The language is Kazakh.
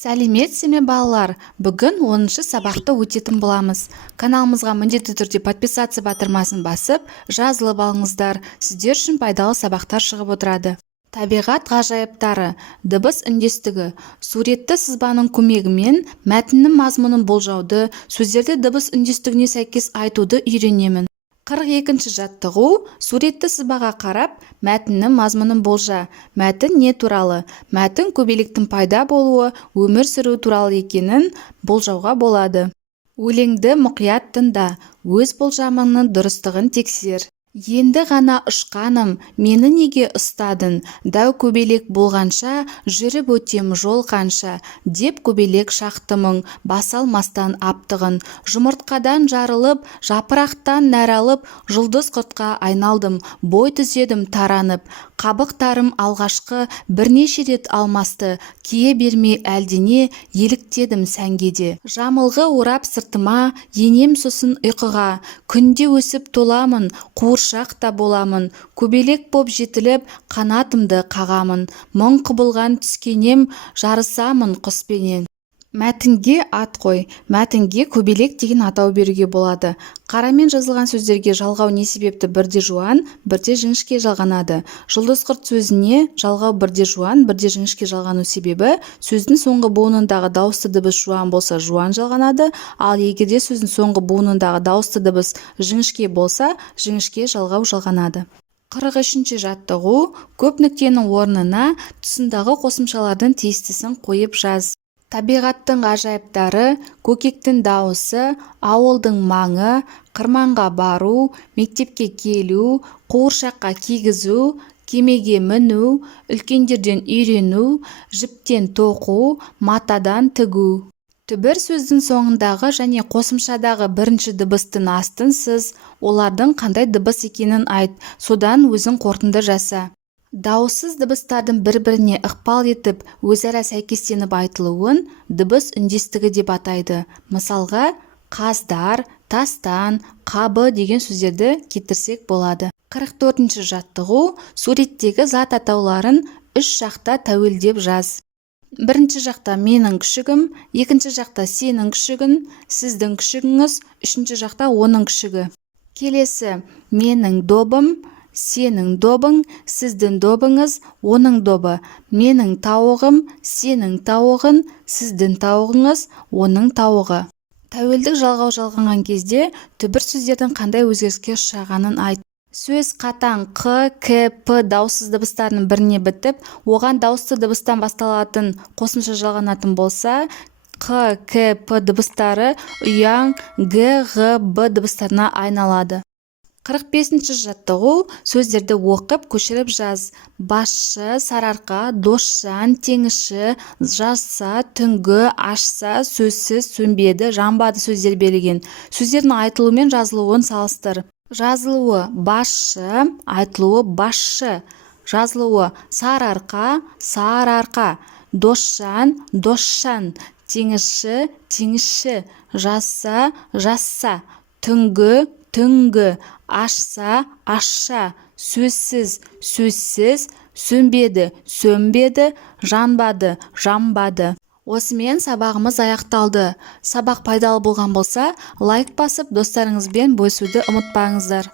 Сәлеметсіз ме балалар? Бүгін 10-шы сабақты өтетін боламыз. Каналымызға міндетті түрде подписаться батырмасын басып, жазылып алыңыздар. Сіздер үшін пайдалы сабақтар шығып отырады. Табиғат ғажайыптары, дыбыс үндестігі. Суретті сызбаның көмегімен мәтіннің мазмұнын болжауды, сөздерді дыбыс үндестігіне сәйкес айтуды үйренемін. 42-ші жаттығу. Суретті сызбаға қарап, мәтіннің мазмұнын болжа. Мәтін не туралы? Мәтін көбелектің пайда болуы, өмір сүру туралы екенін болжауға болады. Өлеңді мұқият тыңда, өз болжамыңның дұрыстығын тексер. Енді ғана ұшқаным, мені неге ұстадың? Дәу көбелек болғанша, жүріп өтем жол қанша, деп көбелек шақты мұң, басалмастан аптығын. Жұмыртқадан жарылып, жапырақтан нәр алып, жұлдыз құртқа айналдым, бой түзедім таранып. Қабықтарым алғашқы бірнеше рет алмасты, кие бермей әлдене еліктедім сәнгеде. Жамылғы орап сыртыма, енем сосын ұйқыға, күнде өсіп толамын, қуыршақ та боламын, көбелек боп жетіліп, қанатымды қағамын, мұң құбылған түскенем, жарысамын құспенен. Мәтінге ат қой. Мәтінге көбелек деген атау беруге болады. Қарамен жазылған сөздерге жалғау не себепті бірде жуан, бірде жіңішке жалғанады. Жұлдыз құрт сөзіне жалғау бірде жуан, бірде жіңішке жалғану себебі сөздің соңғы буынындағы дауысты дыбыс жуан болса жуан жалғанады, ал егерде сөздің соңғы буынындағы дауысты дыбыс жіңішке болса жіңішке жалғау жалғанады. 43-ші жаттығу. Көп нүктенің орнына тұсындағы қосымшалардың тиістісін қойып жаз. Табиғаттың ғажайыптары, көкектің дауысы, ауылдың маңы, қырманға бару, мектепке келу, қуыршаққа кигізу, кемеге міну, үлкендерден үйрену, жіптен тоқу, матадан тігу. Түбір сөздің соңындағы және қосымшадағы бірінші дыбыстың астын сыз, олардың қандай дыбыс екенін айт, содан өзің қорытынды жаса. Дауыссыз дыбыстардың бір-біріне ықпал етіп, өзара сәйкестеніп айтылуын дыбыс үндестігі деп атайды. Мысалға, қаздар, тастан, қабы деген сөздерді келтірсек болады. 44-ші жаттығу. Суреттегі зат атауларын үш жақта тәуелдеп жаз. Бірінші жақта менің күшігім, екінші жақта сенің күшігің, сіздің күшігіңіз, үшінші жақта оның күшігі. Келесі: менің добым, сенің добың, сіздің добыңыз, оның добы. Менің тауығым, сенің тауығың, сіздің тауығыңыз, оның тауығы. Тәуелдік жалғау жалғанған кезде түбір сөздердің қандай өзгеріске ұшырағанын айт. Сөз қатаң қ, к, п дауыссыз дыбыстарының біріне бітіп, оған дауысты дыбыстан басталатын қосымша жалғанатын болса, қ, к, п дыбыстары ұяң г, ғ, б дыбыстарына айналады. 45-ші жаттығу. Сөздерді оқып, көшіріп жаз. Басшы, сарыарқа, досжан, теңізші, жазса, түнгі, ашса, сөзсіз, сөнбеді, жанбады сөздер берілген. Сөздердің айтылуы мен жазылуын салыстыр. Жазылуы басшы, айтылуы басшы. Жазылуы сарыарқа, сарыарқа, досжан, досжан, теңізші, теңізші, жазса, жазса, түнгі, түнгі, ашса, ашша, сөзсіз, сөзсіз, сөнбеді, сөнбеді, жанбады, жанбады. Осымен сабағымыз аяқталды. Сабақ пайдалы болған болса, лайк басып, достарыңызбен бөлісуді ұмытпаңыздар.